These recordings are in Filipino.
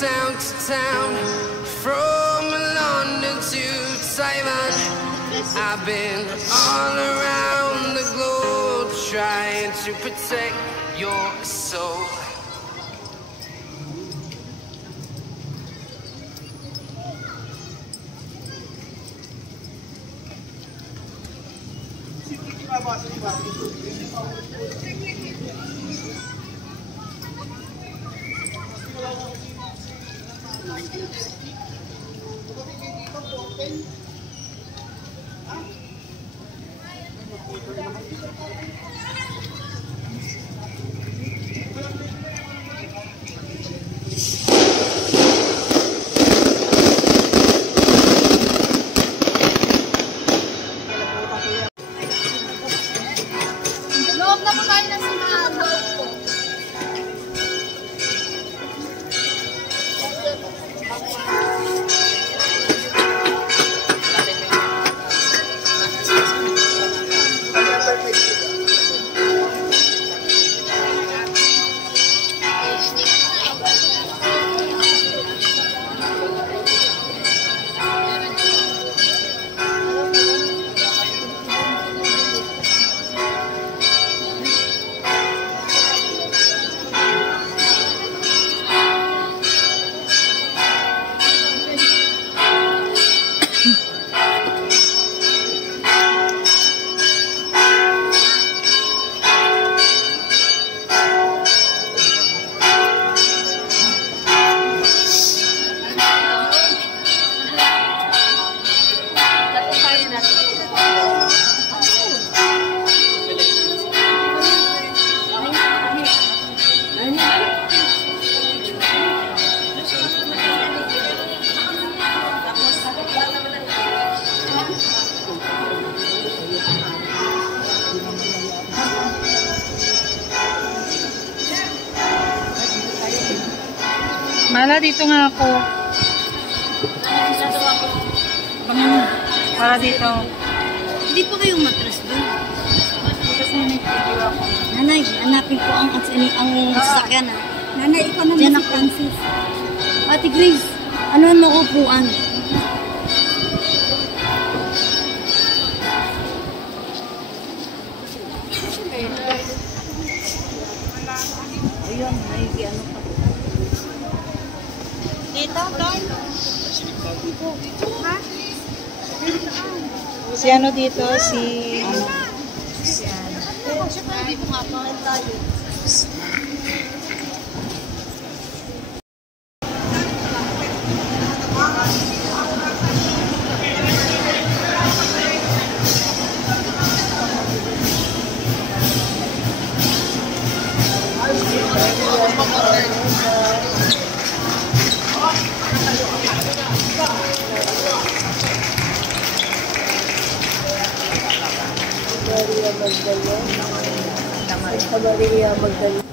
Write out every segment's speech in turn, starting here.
town to town, from London to Taiwan. I've been all around the globe trying to protect your soul. Mala, dito nga ako. Para dito. Hindi po kayong matras doon. Kasi nag-video ako. Nanay, hanapin ko ang sasakyan. Nanay, ikaw naman si Francis. Ate Grace, ano ang maupuan? Ayun, may ano pa. Dito, doon. Ha? Si ano dito? Si ano? Siyempre, hindi ko nga pangalan tayo. Maria Magdalena.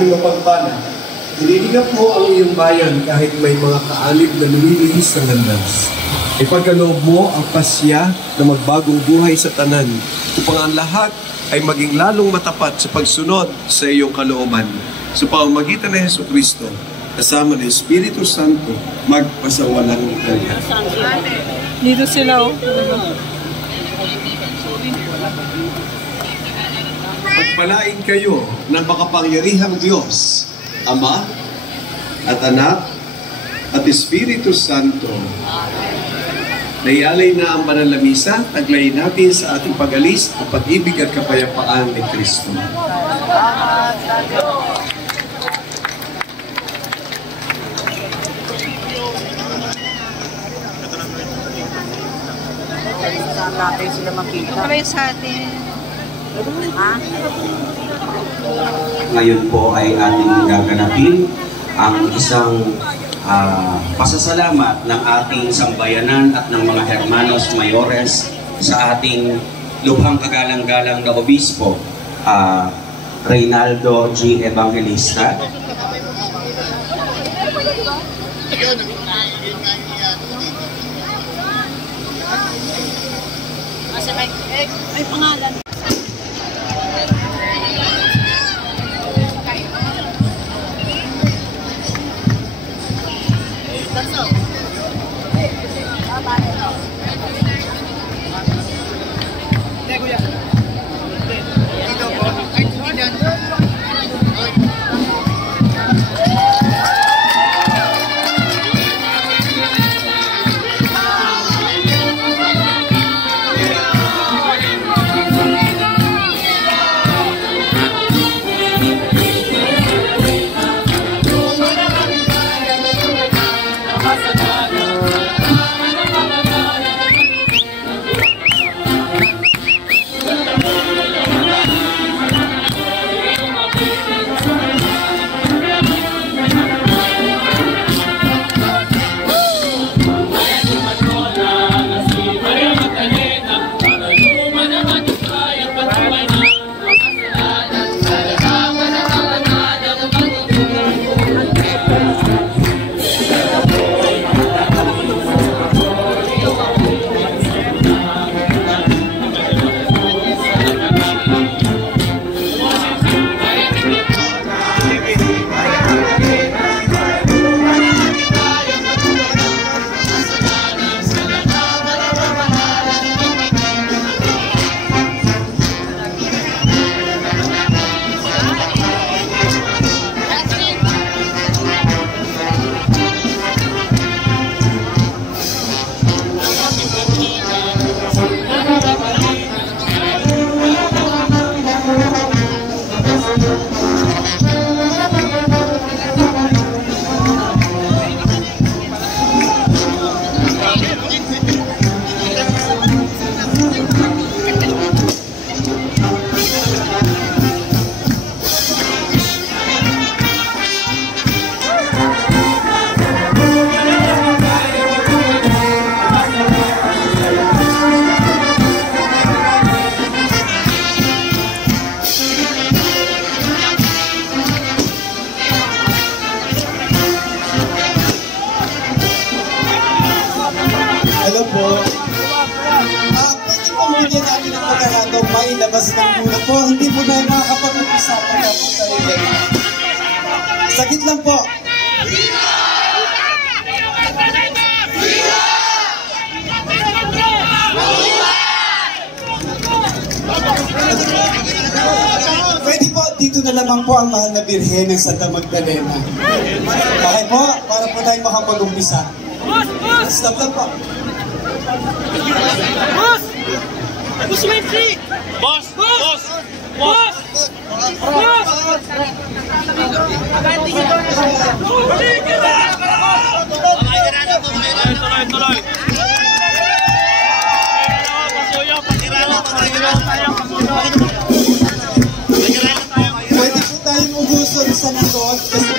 namin mapagpala. Inilingap mo ang iyong bayan kahit may mga kaalib na lumilihis ng landas. Ipagkaloob mo ang pasya na magbagong buhay sa tanan upang ang lahat ay maging lalong matapat sa pagsunod sa iyong kalooban. Sa pamamagitan ng Jesucristo, kasama ng Espiritu Santo, magpasawalang hanggan. Dito sila, oh. Pagpalain kayo ng makapangyarihang Diyos, Ama at Anak at Espiritu Santo. Naialay na ang banal na misa, taglayin natin sa ating pag-alis ang pag-ibig at kapayapaan ni Kristo. Para yung sa atin. Ngayon po ay ating gaganapin ang isang pasasalamat ng ating sambayanan at ng mga hermanos mayores sa ating lubhang kagalang-galang na obispo, Reynaldo G. Evangelista. Ay, pangalan. Hello po. Pwede po muna natin ang pagkakataong mailabas ng muna po. Hindi po na makakapag-usapan na po tayo ganyan. Sagit lang po. Pwede po, dito na lamang po ang mahal na Birhen ng Santa Magdalena. Okay po, para po tayo makapag-umpisa. Stop lang po. Boss! Boss, wait, free! Boss! Boss! Boss! Boss! Tuloy! Pwede po tayong ubuson sa likod kasi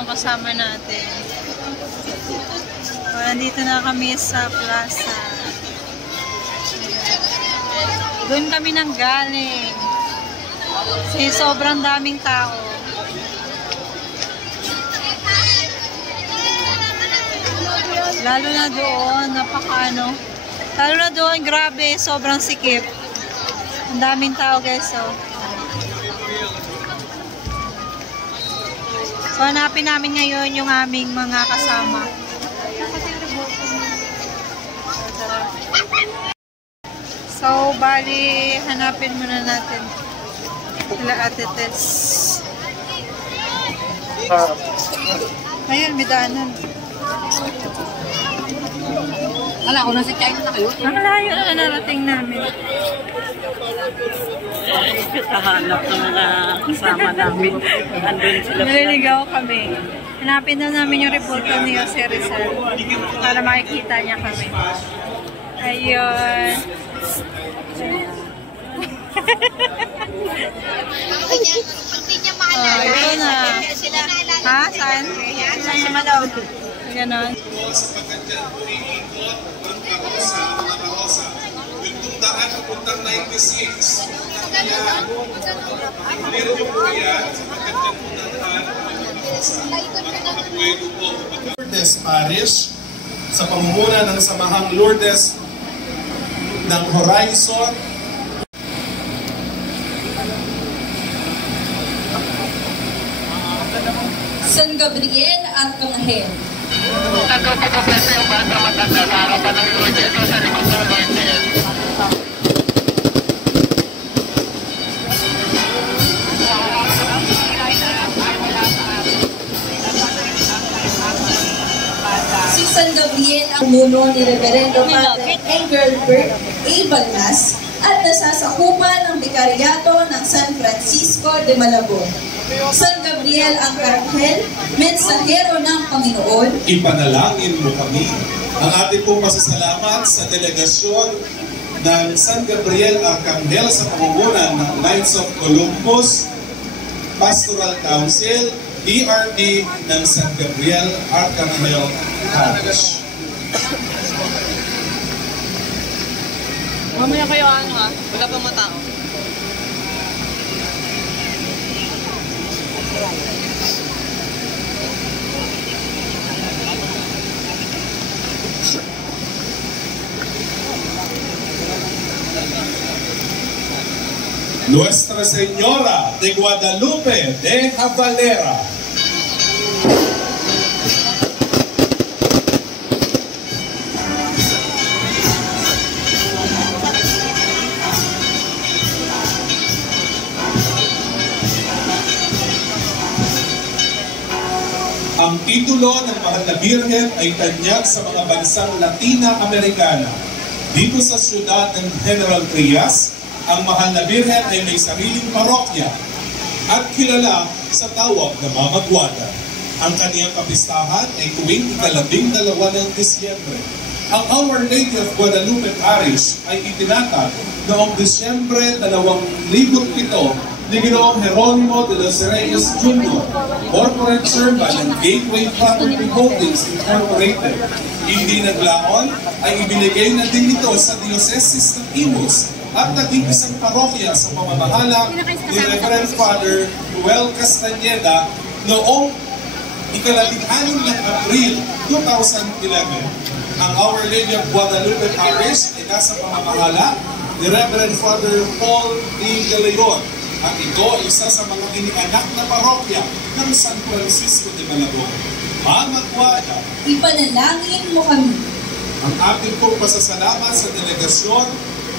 yung kasama natin. So, nandito na kami sa plaza. Doon kami nang galing. Kasi sobrang daming tao. Lalo na doon, lalo na doon, grabe, sobrang sikip. Ang daming tao, guys, so. So, hanapin namin ngayon yung aming mga kasama. So, bali, hanapin muna natin sila Ate Tess. Ayun, may daanan. Wala ko na si China na kayo. Ang layo na narating namin. Kahanap ng mga kasama namin. Andun sila. Naliligaw kami. Hanapin na namin yung reporter ni Jose Rizal para makikita niya kami. Ayun. Oh, ito na. Ha? Saan? Saan si Malaw? Ganon. Sapagkat dyan, umiikot ang karosa, mga karosa. Yung daan papuntang 96. Kaya, meron yung po yan, sapagkat dyan po daan ang karosa. Nakapagpuwelo po. Lourdes Parish, sa pamumuna ng Samahang Lourdes ng Horizon, San Gabriel at Arcangel. Si San Gabriel ang muno ni Reverendo Padre Engelbert A. Balnas at nasasakupan ng bikaryato ng San Francisco de Malabon. San Gabriel ang Arcangel, mensahero ng Panginoon. Ipanalangin mo kami. Ang ating pong pasasalamat sa delegasyon ng San Gabriel Arcangel sa pamumunan ng Knights of Columbus Pastoral Council, ERD ng San Gabriel Arcangel Parish. Mamaya kayo wala pang matao. Nuestra Señora de Guadalupe de Jabalera. Ang titulo ng Mahal na Birhen ay tanyag sa mga bansang Latina-Amerikana. Dito sa siyudad ng General Trias, ang Mahal na Birhen ay may sariling parokya at kilala sa tawag na Mama Guada. Ang kaniyang kapistahan ay tuwing ika-12 ng Disyembre. Ang Our Lady of Guadalupe Parish ay itinatag noong Disyembre 2007 ni Ginoong Jeronimo de los Reyes Jr., corporate servant ng Gateway Property Holdings Incorporated. Hindi naglaon ay ibinigay na din ito sa Diocese ng Imus at naging isang parokya sa pamamahala ni Reverend Father Joel Castañeda noong ika-16 ng Abril 2011. Ang Our Lady of Guadalupe Parish ay nasa pamamahala ni Reverend Father Paul D. De Leon. At ito ay isa sa mga inianak na parokya ng San Francisco de Malabon. Mama Guada, Ipanalangin mo kami. ang ating pong pasasalamat sa delegasyon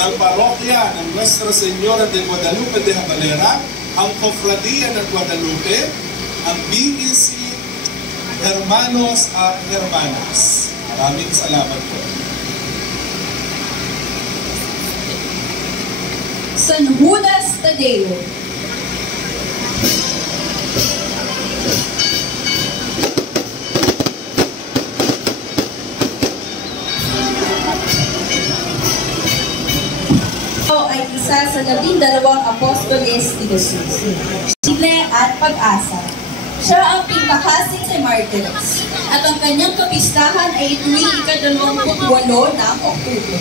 ng parokya ng Nuestra Señora de Guadalupe de Jabalera, ang Cofradia ng Guadalupe, ang BEC, Hermanos at Hermanas. Maraming salamat po. San Judas Tadeo. Ito ay isa sa 12 apostoles ni Jesus. Sile at pag-asa. Siya ang pinakasing ni Martyrs at ang kanyang kapistahan ay tuwing ika-28 ng Oktubre.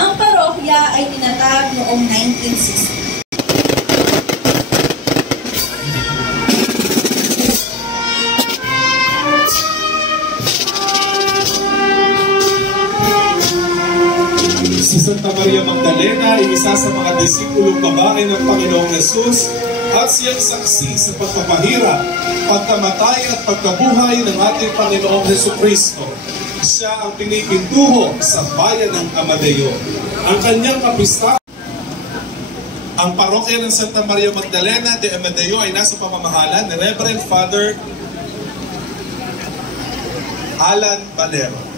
Ang parokya ay tinatag noong 1960. Si Santa Maria Magdalena ay isa sa mga disipulong babae ng Panginoong Hesus at siyang saksi sa pagpapahirap, pagkamatay at pagkabuhay ng ating Panginoong Hesukristo. Siya ang pinipintuho sa bayan ng Amadeo. Ang kanyang kapistahan, ang parokya ng Santa Maria Magdalena de Amadeo ay nasa pamamahala ni Reverend Father Alan Valero.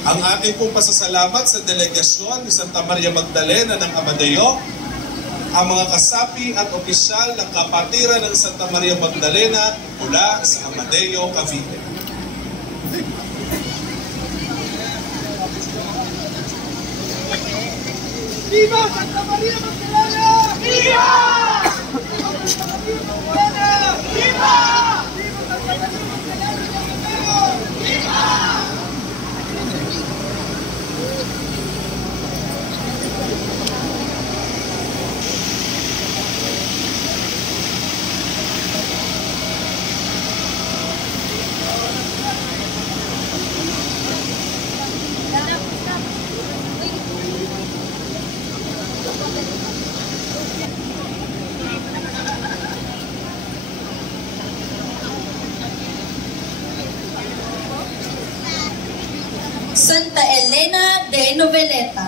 Ang ating pong pasasalamat sa delegasyon ni Santa Maria Magdalena ng Amadeo, ang mga kasapi at opisyal ng kapatiran ng Santa Maria Magdalena mula sa Amadeo, Cavite. Viva Santa Maria Magdalena! Viva! Viva! Viva! Santa Elena de Noveleta.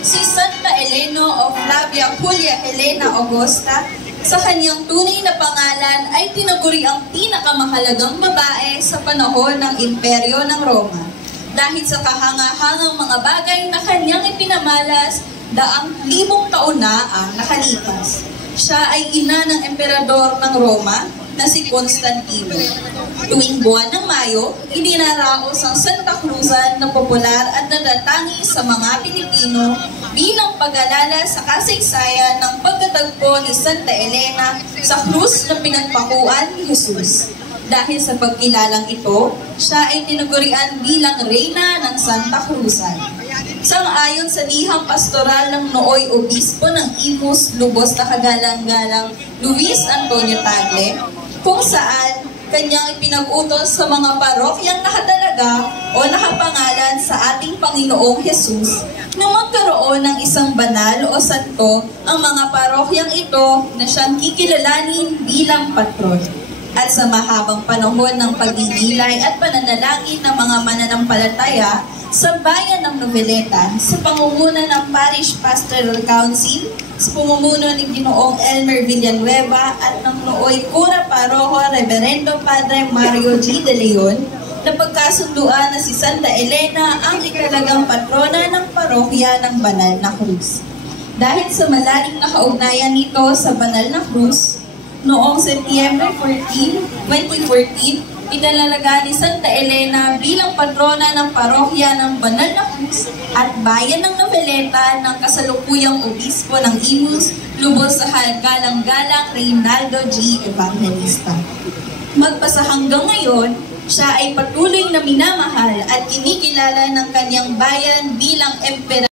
Si Santa Elena of Flavia Julia Helena Augusta, sa kanyang tunay na pangalan ay tinaguri ang pinakamahalagang babae sa panahon ng Imperyo ng Roma. Dahil sa kahangahangang mga bagay na kanyang ipinamalas, daang libong taon na ang nakalipas. Siya ay ina ng emperador ng Roma na si Constantino. Tuwing buwan ng Mayo, idinaraos ang Santa Cruzan na popular at nadatangi sa mga Pilipino bilang pag-alala sa kasaysayan ng pagkatagpo ni Santa Elena sa krus na pinagpakuan ni Jesus. Dahil sa pagkilalang ito, siya ay tinagurian bilang Reyna ng Santa Cruzan. Sang-ayon sa liham pastoral ng nooy obispo ng Imus, Lubos na Kagalang-galang Luis Antonio Tagle, kung saan kanyang ipinag-utos sa mga parokyang nakadalaga o nakapangalan sa ating Panginoong Jesus na magkaroon ng isang banal o santo ang mga parokyang ito na siyang kikilalanin bilang patron. At sa mahabang panahon ng pagdidilay at pananalangin ng mga mananampalataya sa bayan ng Noveleta, sa pangunguna ng Parish Pastoral Council, sa pamumuno ni Ginoong Elmer Villanueva at ng nooy Cura Paroho Reverendo Padre Mario G. De Leon, na pagkasunduan na si Santa Elena ang ikalagang patrona ng parokya ng Banal na Cruz. Dahil sa malalim na kaugnayan nito sa Banal na Cruz, noong Setyembre 14, 2014, pinalalaga ni Santa Elena bilang patrona ng parokya ng Banal na Cruz at bayan ng Noveleta ng kasalukuyang obispo ng Imus, Lubos sa Galang-galang Reynaldo G. Evangelista. Magpasa hanggang ngayon, siya ay patuloy na minamahal at kinikilala ng kanyang bayan bilang emperador.